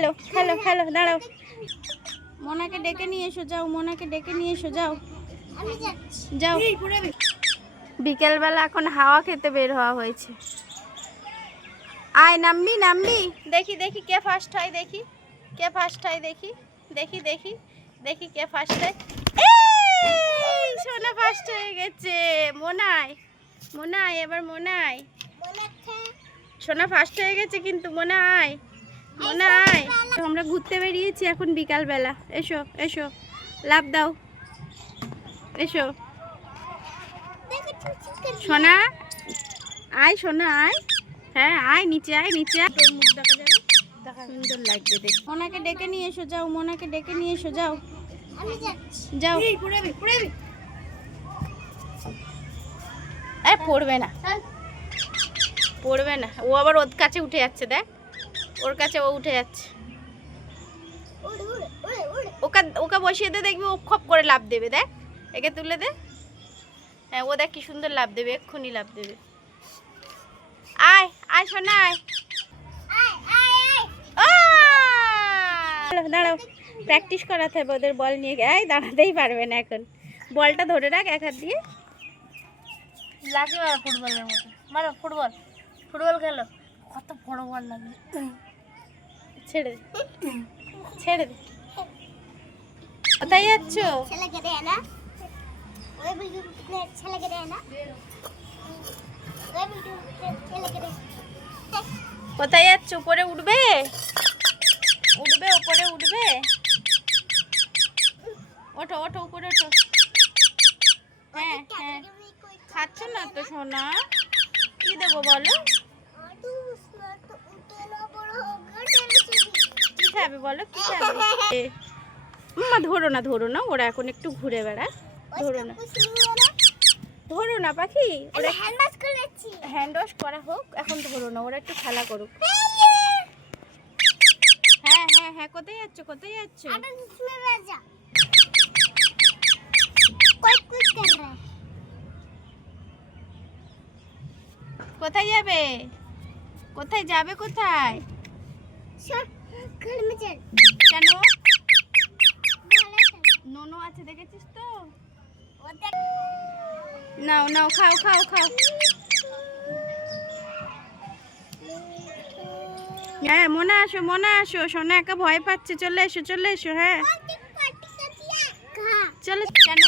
খেলো খেলো খেলো, দাঁড়াও। মোনাকে ডেকে নিয়ে এসো, যাও। মোনাকে ডেকে নিয়ে এসো, যাও যাও। বিকেলবেলা এখন হাওয়া খেতে বের হওয়া হয়েছে। আয়, নামবি নামবি। দেখি দেখি কে ফার্স্ট হয়, দেখি কে ফার্স্ট হয়, দেখি দেখি দেখি দেখি কে ফার্স্ট হয়। এই সোনা ফার্স্ট হয়ে গেছে। মোনায় মোনায় এবার মোনায়। সোনা ফার্স্ট হয়ে গেছে কিন্তু। মোনায় মোনায়। আমরা ঘুরতে বেরিয়েছি এখন বিকালবেলা। এসো এসো, লাফ দাও, এসো সোনা। আয় সোনা আয়। হ্যাঁ আয়, নিচে আয়, নিচে আয়। তোর মুখ দেখা যাবে, সুন্দর লাগবে দেখ। মোনাকে ডেকে নিয়ে এসো, যাও। মোনাকে ডেকে নিয়ে এসো, যাও যাও। পড়বে না, পড়বে না। ও আবার ওর কাছে উঠে যাচ্ছে, দেখ ওর কাছে ও উঠে যাচ্ছে। ওকে ওকে বসিয়ে দে, দেখবি ও খপ করে লাফ দেবে। দেখ, একে তুলে দে। হ্যাঁ, ও দেখ কি সুন্দর লাফ দেবে, এক্ষুনি লাফ দেবে। আয় আয় সোনা আয়। দাঁড়াও, প্র্যাকটিস করাতে হবে ওদের বল নিয়ে। এই দাঁড়াতেই পারবে না এখন। বলটা ধরে রাখ এক হাত দিয়ে। লাগে মারো ফুটবলের মতো, মারো ফুটবল, ফুটবল খেলো। কত বড় বল লাগে। ছেড়ে দে, ছেড়ে দে। কোথায় যাচ্ছ? কোথায় যাচ্ছ? উপরে উঠবে, উঠবে, উপরে উঠবে। ওঠো ওঠো, উপরে ওঠো। হ্যাঁ হ্যাঁ, খাচ্ছ না তো সোনা, কি দেবো বলো? কি খাবে বলো, কি খাবে? মা ধরো না, ধরো না, ওরা এখন একটু ঘুরে বেড়ায়। ধরো না, ধরো না পাখি। ওরা হ্যান্ড ওয়াশ করা হোক, এখন ধরো না, ওরা একটু খেলা করুক। হ্যাঁ হ্যাঁ হ্যাঁ, কোথায় যাচ্ছ, কোথায় যাচ্ছ? কোথায় যাবে, কোথায় যাবে, কোথায়? কেন? নোনো আছে, দেখেছিস তো? নাও নাও, খাও খাও খাও। হ্যাঁ, মনে আসো, মনে আসো। সোনা একা ভয় পাচ্ছে, চলে এসো, চলে এসো। হ্যাঁ চলো। কেন?